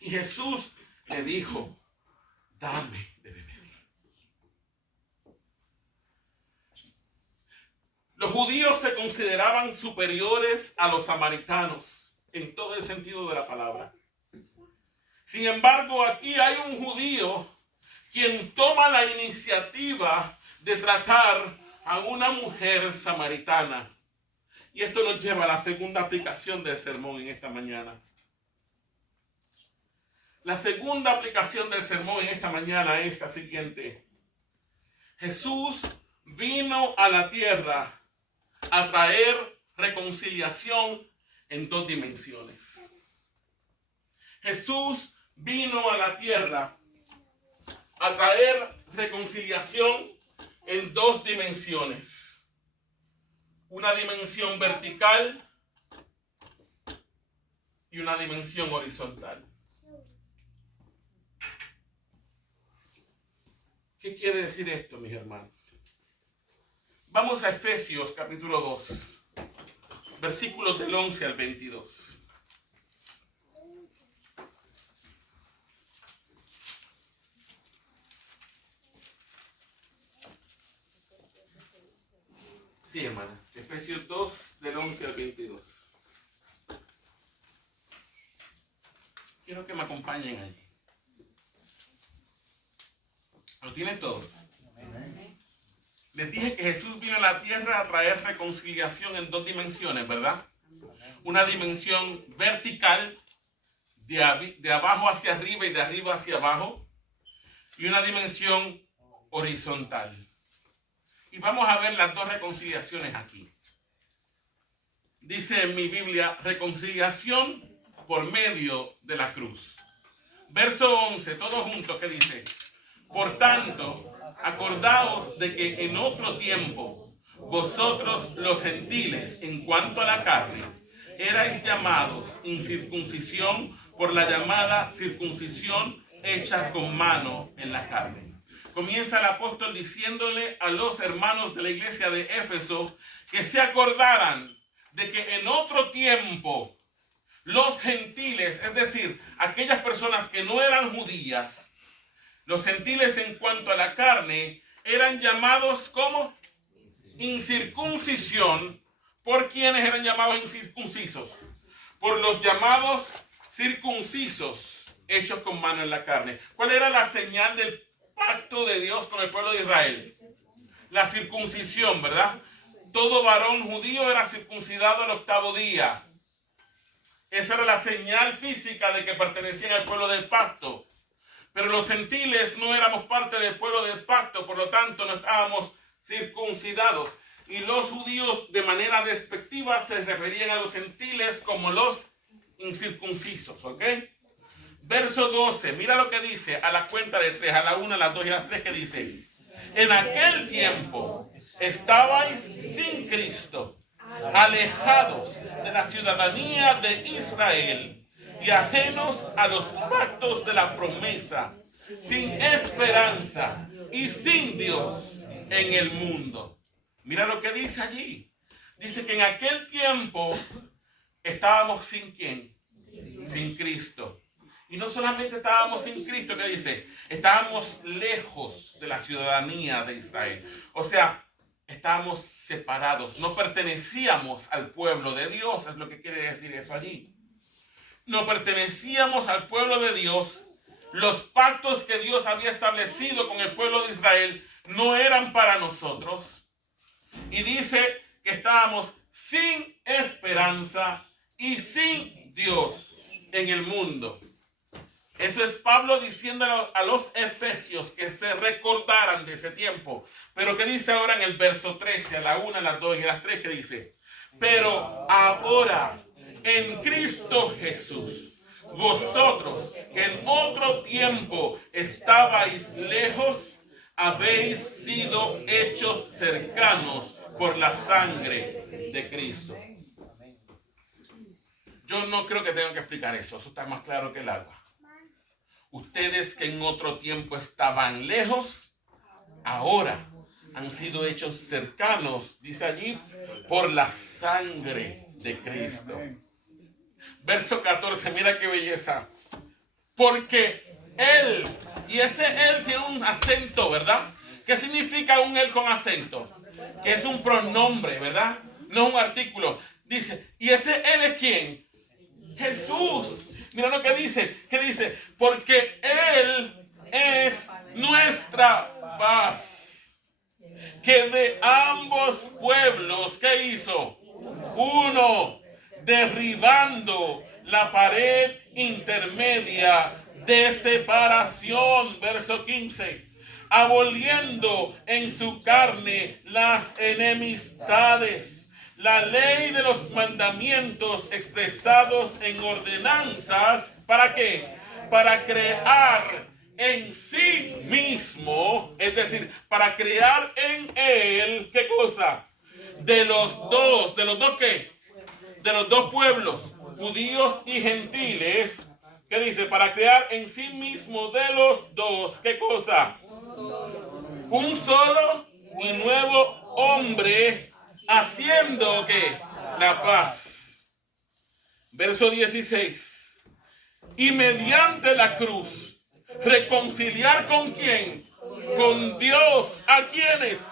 Y Jesús le dijo: dame de beber. Los judíos se consideraban superiores a los samaritanos en todo el sentido de la palabra. Sin embargo, aquí hay un judío quien toma la iniciativa de tratar a una mujer samaritana. Y esto nos lleva a la segunda aplicación del sermón en esta mañana. La segunda aplicación del sermón en esta mañana es la siguiente: Jesús vino a la tierra a traer reconciliación en dos dimensiones. Jesús vino a la tierra a traer reconciliación en dos dimensiones. Una dimensión vertical y una dimensión horizontal. ¿Qué quiere decir esto, mis hermanos? Vamos a Efesios capítulo 2, versículos del 11 al 22. Sí, hermana. Efesios 2, del 11 al 22. Quiero que me acompañen allí. ¿Lo tienen todos? Les dije que Jesús vino a la tierra a traer reconciliación en dos dimensiones, ¿verdad? Una dimensión vertical, de abajo hacia arriba y de arriba hacia abajo, y una dimensión horizontal. Y vamos a ver las dos reconciliaciones aquí. Dice en mi Biblia, reconciliación por medio de la cruz. Verso 11, todos juntos, ¿qué dice? Por tanto, acordaos de que en otro tiempo, vosotros los gentiles, en cuanto a la carne, erais llamados incircuncisión por la llamada circuncisión hecha con mano en la carne. Comienza el apóstol diciéndole a los hermanos de la iglesia de Éfeso que se acordaran de que en otro tiempo los gentiles, es decir, aquellas personas que no eran judías, los gentiles en cuanto a la carne, eran llamados como incircuncisión. ¿Por quiénes eran llamados incircuncisos? Por los llamados circuncisos, hechos con mano en la carne. ¿Cuál era la señal del pacto de Dios con el pueblo de Israel? La circuncisión, ¿verdad? Todo varón judío era circuncidado al 8º día. Esa era la señal física de que pertenecían al pueblo del pacto. Pero los gentiles no éramos parte del pueblo del pacto, por lo tanto no estábamos circuncidados. Y los judíos de manera despectiva se referían a los gentiles como los incircuncisos, ¿ok? Verso 12, mira lo que dice a la cuenta de 3, a la 1, a las 2 y a las 3, que dice: en aquel tiempo estabais sin Cristo, alejados de la ciudadanía de Israel y ajenos a los pactos de la promesa, sin esperanza y sin Dios en el mundo. Mira lo que dice allí. Dice que en aquel tiempo estábamos sin ¿quién? Sin Cristo. Y no solamente estábamos sin Cristo, ¿qué dice? Estábamos lejos de la ciudadanía de Israel. O sea, estábamos separados. No pertenecíamos al pueblo de Dios, es lo que quiere decir eso allí. No pertenecíamos al pueblo de Dios. Los pactos que Dios había establecido con el pueblo de Israel no eran para nosotros. Y dice que estábamos sin esperanza y sin Dios en el mundo. Eso es Pablo diciendo a los efesios que se recordaran de ese tiempo. Pero ¿qué dice ahora en el verso 13, a la 1, a las 2 y a las 3? ¿Qué dice? Pero ahora, en Cristo Jesús, vosotros que en otro tiempo estabais lejos, habéis sido hechos cercanos por la sangre de Cristo. Yo no creo que tengan que explicar eso está más claro que el agua. Ustedes que en otro tiempo estaban lejos, ahora han sido hechos cercanos, dice allí, por la sangre de Cristo. Verso 14, mira qué belleza. Porque Él, y ese Él tiene un acento, ¿verdad? ¿Qué significa un Él con acento? Que es un pronombre, ¿verdad? No un artículo. Dice, ¿y ese Él es quién? Jesús. Mira lo que dice. ¿Qué dice? Porque Él es nuestra paz. Que de ambos pueblos, ¿qué hizo? Uno, derribando la pared intermedia de separación. Verso 15. Aboliendo en su carne las enemistades. La ley de los mandamientos expresados en ordenanzas, ¿para qué? Para crear en sí mismo, es decir, para crear en él, ¿qué cosa? ¿de los dos qué? De los dos pueblos, judíos y gentiles, ¿qué dice? Para crear en sí mismo de los dos, ¿qué cosa? Un solo y nuevo hombre, haciendo ¿qué? La paz. Verso 16. Y mediante la cruz, reconciliar ¿con quién? Con Dios. ¿A quiénes?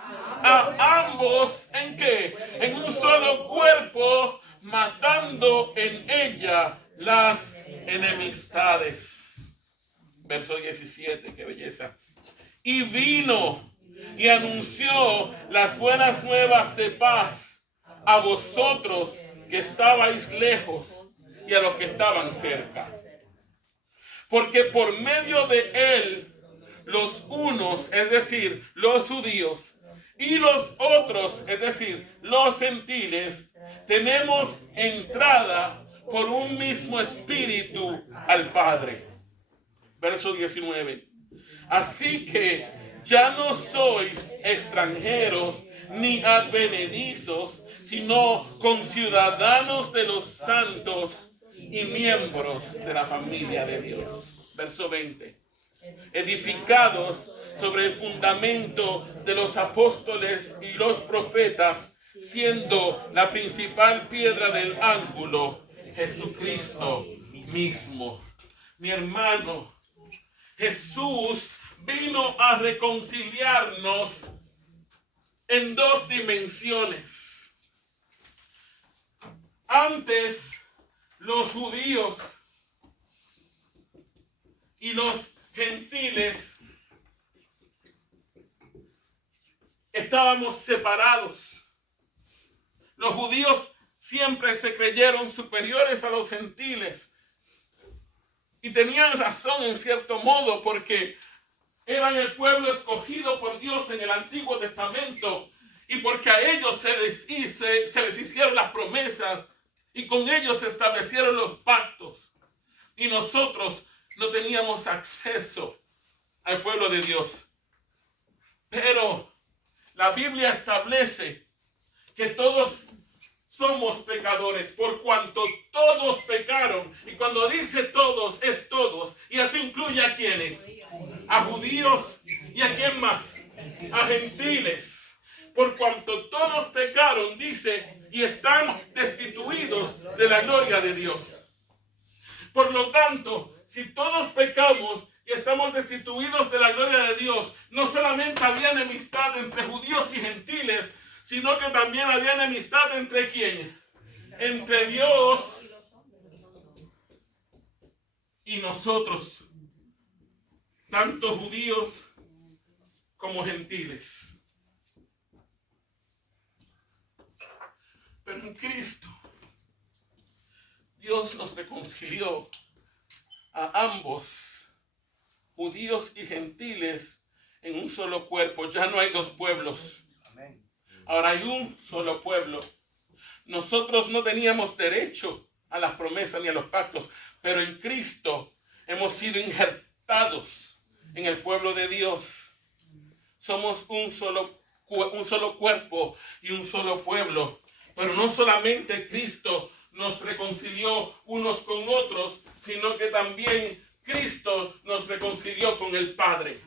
A ambos, ¿en qué? En un solo cuerpo, matando en ella las enemistades. Verso 17, qué belleza. Y vino y anunció las buenas nuevas de paz a vosotros que estabais lejos y a los que estaban cerca. Porque por medio de él, los unos, es decir, los judíos, y los otros, es decir, los gentiles, tenemos entrada por un mismo espíritu al Padre. Verso 19. Así que ya no sois extranjeros ni advenedizos, sino conciudadanos de los santos y miembros de la familia de Dios. Verso 20. Edificados sobre el fundamento de los apóstoles y los profetas, siendo la principal piedra del ángulo Jesucristo mismo. Mi hermano, Jesús vino a reconciliarnos en dos dimensiones. Antes, los judíos y los gentiles estábamos separados. Los judíos siempre se creyeron superiores a los gentiles. Y tenían razón en cierto modo, porque eran el pueblo escogido por Dios en el Antiguo Testamento, y porque a ellos se les hicieron las promesas, y con ellos se establecieron los pactos. Y nosotros no teníamos acceso al pueblo de Dios. Pero la Biblia establece que todos somos pecadores, por cuanto todos pecaron. Y cuando dice todos, es todos. Y eso incluye ¿a quiénes? A judíos. ¿Y a quién más? A gentiles. Por cuanto todos pecaron, dice, y están destituidos de la gloria de Dios. Por lo tanto, si todos pecamos y estamos destituidos de la gloria de Dios, no solamente había enemistad entre judíos y gentiles, sino que también había enemistad entre ¿quién? Entre Dios y nosotros, tanto judíos como gentiles. Pero en Cristo, Dios nos reconcilió a ambos, judíos y gentiles, en un solo cuerpo. Ya no hay dos pueblos. Ahora hay un solo pueblo. Nosotros no teníamos derecho a las promesas ni a los pactos, pero en Cristo hemos sido injertados en el pueblo de Dios. Somos un solo cuerpo y un solo pueblo. Pero no solamente Cristo nos reconcilió unos con otros, sino que también Cristo nos reconcilió con el Padre.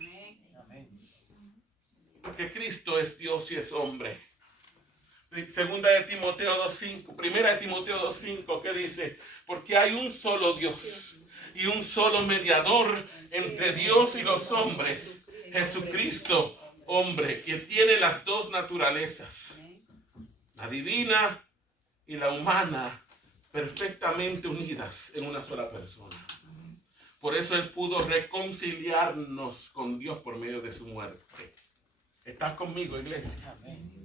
Porque Cristo es Dios y es hombre. Segunda de Timoteo 2.5, primera de Timoteo 2.5, que dice, porque hay un solo Dios y un solo mediador entre Dios y los hombres, Jesucristo, hombre, quien tiene las dos naturalezas, la divina y la humana, perfectamente unidas en una sola persona. Por eso Él pudo reconciliarnos con Dios por medio de su muerte. ¿Estás conmigo, iglesia? Amén.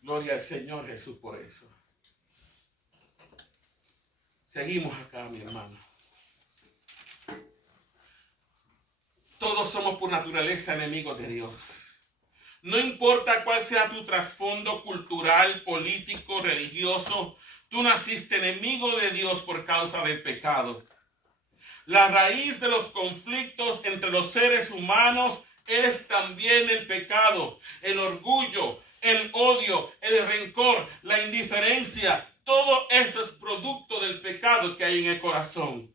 Gloria al Señor Jesús por eso. Seguimos acá, mi hermano. Todos somos por naturaleza enemigos de Dios. No importa cuál sea tu trasfondo cultural, político, religioso, tú naciste enemigo de Dios por causa del pecado. La raíz de los conflictos entre los seres humanos es también el pecado, el orgullo, el odio, el rencor, la indiferencia. Todo eso es producto del pecado que hay en el corazón.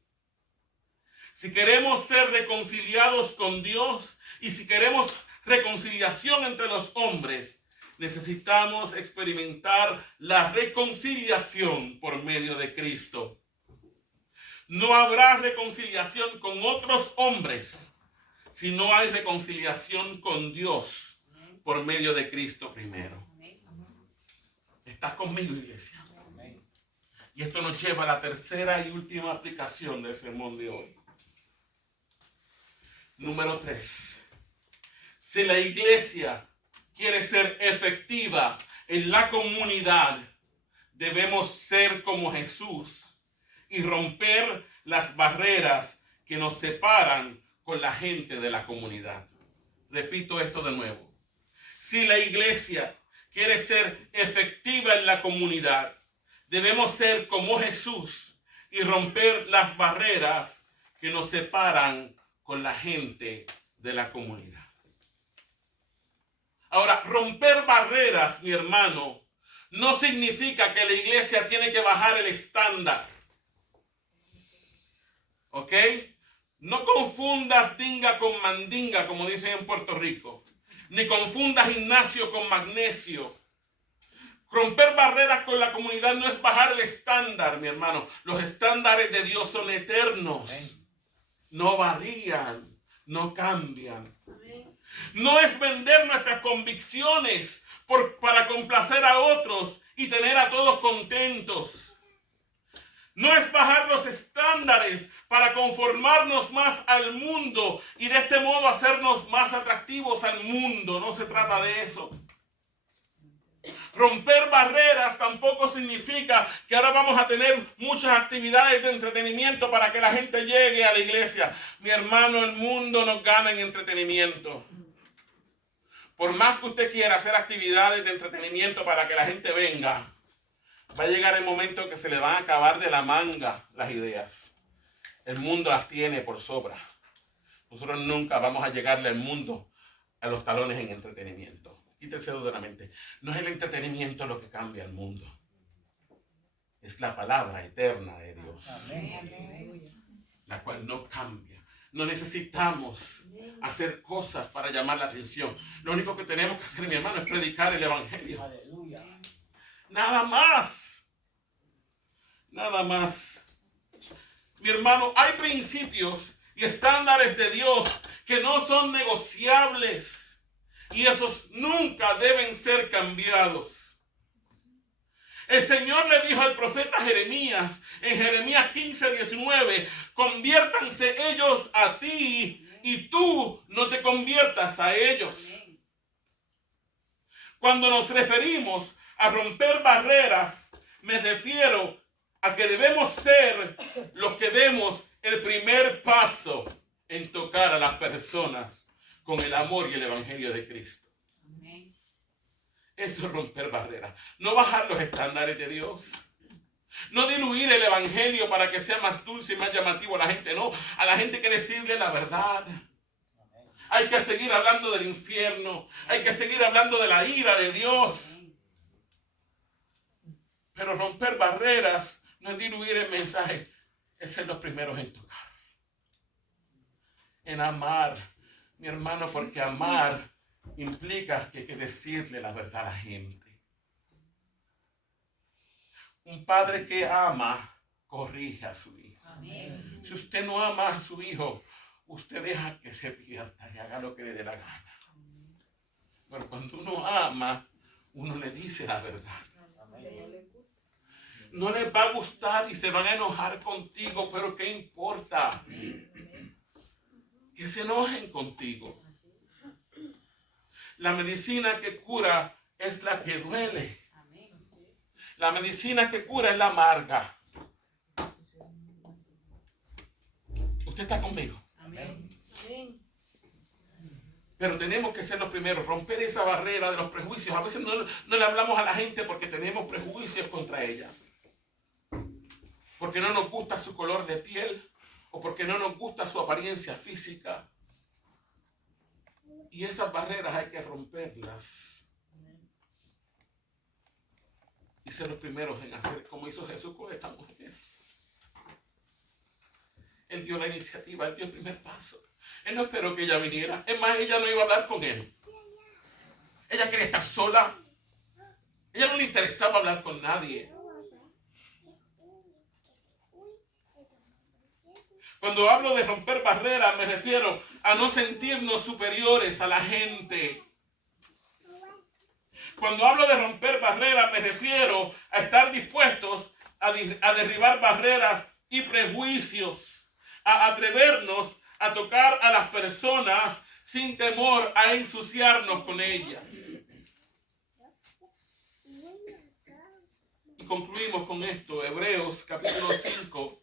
Si queremos ser reconciliados con Dios y si queremos reconciliación entre los hombres, necesitamos experimentar la reconciliación por medio de Cristo. No habrá reconciliación con otros hombres si no hay reconciliación con Dios por medio de Cristo primero. ¿Estás conmigo, iglesia? Y esto nos lleva a la tercera y última aplicación del sermón de hoy. Número 3. Si la iglesia quiere ser efectiva en la comunidad, debemos ser como Jesús y romper las barreras que nos separan con la gente de la comunidad. Repito esto de nuevo. Si la iglesia quiere ser efectiva en la comunidad, debemos ser como Jesús y romper las barreras que nos separan con la gente de la comunidad. Ahora, romper barreras, mi hermano, no significa que la iglesia tiene que bajar el estándar. ¿Ok? No confundas dinga con mandinga, como dicen en Puerto Rico. Ni confundas gimnasio con magnesio. Romper barreras con la comunidad no es bajar el estándar, mi hermano. Los estándares de Dios son eternos. No varían, no cambian. No es vender nuestras convicciones para complacer a otros y tener a todos contentos. No es bajar los estándares para conformarnos más al mundo y de este modo hacernos más atractivos al mundo. No se trata de eso. Romper barreras tampoco significa que ahora vamos a tener muchas actividades de entretenimiento para que la gente llegue a la iglesia. Mi hermano, el mundo nos gana en entretenimiento. Por más que usted quiera hacer actividades de entretenimiento para que la gente venga, va a llegar el momento que se le van a acabar de la manga las ideas. El mundo las tiene por sobra. Nosotros nunca vamos a llegarle al mundo a los talones en entretenimiento. Quítese de la mente. No es el entretenimiento lo que cambia el mundo. Es la palabra eterna de Dios. La cual no cambia. No necesitamos hacer cosas para llamar la atención. Lo único que tenemos que hacer, mi hermano, es predicar el evangelio. Aleluya. Nada más. Nada más. Mi hermano, hay principios y estándares de Dios que no son negociables. Y esos nunca deben ser cambiados. El Señor le dijo al profeta Jeremías, en Jeremías 15:19, conviértanse ellos a ti y tú no te conviertas a ellos. Cuando nos referimos a romper barreras, me refiero a que debemos ser los que demos el primer paso en tocar a las personas con el amor y el evangelio de Cristo. Eso es romper barreras. No bajar los estándares de Dios. No diluir el evangelio para que sea más dulce y más llamativo a la gente. No, a la gente hay que decirle la verdad. Hay que seguir hablando del infierno. Hay que seguir hablando de la ira de Dios. Pero romper barreras no es diluir el mensaje. Es ser los primeros en tocar. En amar, mi hermano, porque amar implica que hay que decirle la verdad a la gente. Un padre que ama, corrige a su hijo. Amén. Si usted no ama a su hijo, usted deja que se pierda y haga lo que le dé la gana. Pero cuando uno ama, uno le dice la verdad. Amén. No les va a gustar y se van a enojar contigo, pero ¿qué importa? Que se enojen contigo. La medicina que cura es la que duele. La medicina que cura es la amarga. ¿Usted está conmigo? Amén. Pero tenemos que ser los primeros, romper esa barrera de los prejuicios. A veces no le hablamos a la gente porque tenemos prejuicios contra ella. Porque no nos gusta su color de piel o porque no nos gusta su apariencia física. Y esas barreras hay que romperlas. Y ser los primeros en hacer como hizo Jesús con esta mujer. Él dio la iniciativa, él dio el primer paso. Él no esperó que ella viniera. Es más, ella no iba a hablar con él. Ella quería estar sola. Ella no le interesaba hablar con nadie. Cuando hablo de romper barreras, me refiero a no sentirnos superiores a la gente. Cuando hablo de romper barreras, me refiero a estar dispuestos a derribar barreras y prejuicios, a atrevernos a tocar a las personas sin temor a ensuciarnos con ellas. Y concluimos con esto, Hebreos capítulo 5,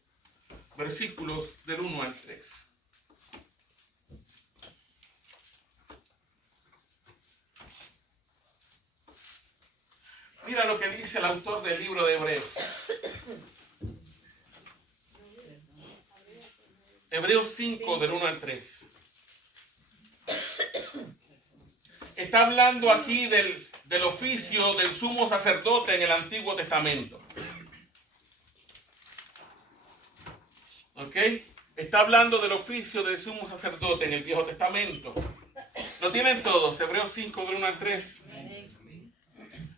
versículos del 1 al 3. Mira lo que dice el autor del libro de Hebreos. Hebreos 5, del 1 al 3. Está hablando aquí del oficio del sumo sacerdote en el Antiguo Testamento. ¿Ok? Está hablando del oficio del sumo sacerdote en el Viejo Testamento. ¿Lo tienen todos? Hebreos 5, del 1 al 3.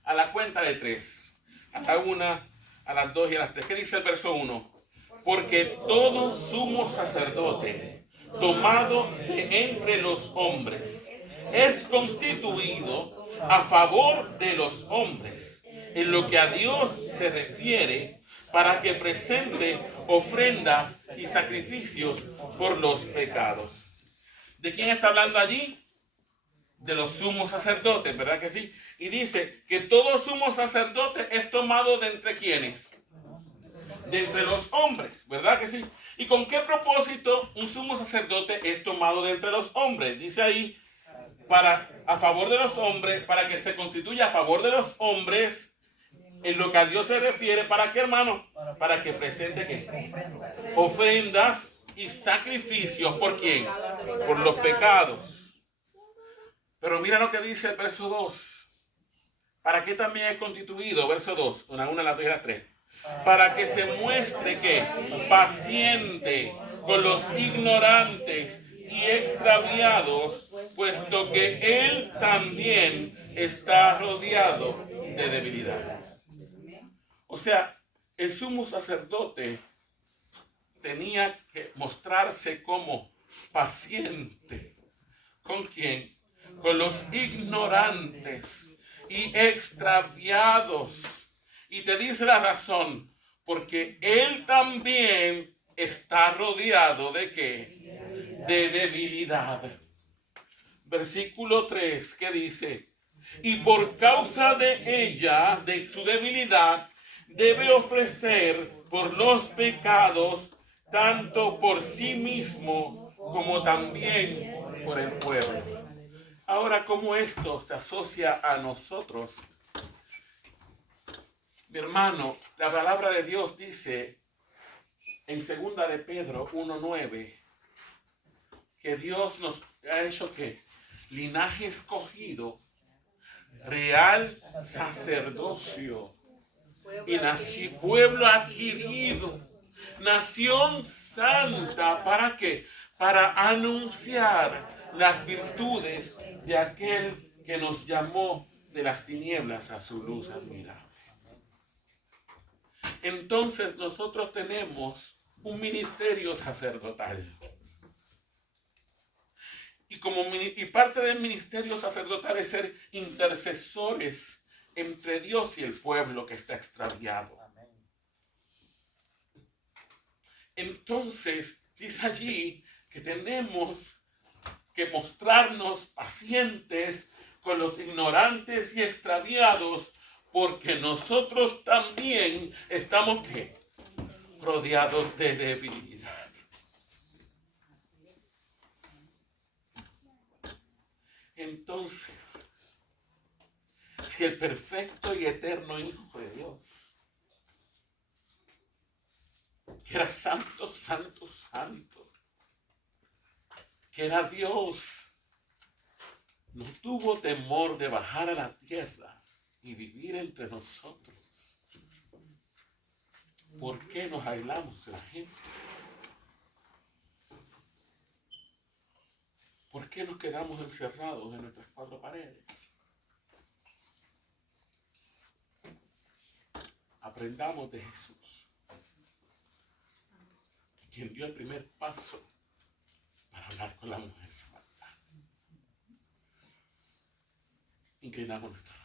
A la cuenta de 3. A la 1, a las 2 y a las 3. ¿Qué dice el verso 1? Porque todo sumo sacerdote tomado de entre los hombres es constituido a favor de los hombres en lo que a Dios se refiere, para que presente ofrendas y sacrificios por los pecados. ¿De quién está hablando allí? De los sumos sacerdotes, ¿verdad que sí? Y dice que todo sumo sacerdote es tomado de entre ¿quiénes? De entre los hombres, ¿verdad que sí? ¿Y con qué propósito un sumo sacerdote es tomado de entre los hombres? Dice ahí, a favor de los hombres, para que se constituya a favor de los hombres, en lo que a Dios se refiere. ¿Para qué, hermano? Para que presente ¿qué? Ofrendas y sacrificios. ¿Por quién? Por los pecados. Pero mira lo que dice el verso 2. ¿Para qué también es constituido? Verso 2. Una, las 2 y las 3. Para que se muestre que paciente con los ignorantes y extraviados, puesto que él también está rodeado de debilidad. O sea, el sumo sacerdote tenía que mostrarse como paciente. ¿Con quién? Con los ignorantes y extraviados. Y te dice la razón, porque él también está rodeado ¿de qué? De debilidad. Versículo 3, que dice, y por causa de ella, de su debilidad, debe ofrecer por los pecados, tanto por sí mismo como también por el pueblo. Ahora, ¿cómo esto se asocia a nosotros? Mi hermano, la palabra de Dios dice en 2 de Pedro 1:9 que Dios nos ha hecho ¿qué? Linaje escogido, real sacerdocio y pueblo adquirido, nación santa. ¿Para qué? Para anunciar las virtudes de aquel que nos llamó de las tinieblas a su luz admirable. Entonces nosotros tenemos un ministerio sacerdotal. Y parte del ministerio sacerdotal es ser intercesores entre Dios y el pueblo que está extraviado. Entonces, dice allí que tenemos que mostrarnos pacientes con los ignorantes y extraviados, porque nosotros también estamos ¿qué? Rodeados de debilidad. Entonces, si el perfecto y eterno Hijo de Dios, que era santo, santo, santo, que era Dios, no tuvo temor de bajar a la tierra y vivir entre nosotros, ¿por qué nos aislamos de la gente? ¿Por qué nos quedamos encerrados en nuestras cuatro paredes? Aprendamos de Jesús, quien dio el primer paso para hablar con la mujer samaritana. Inclinamos nuestra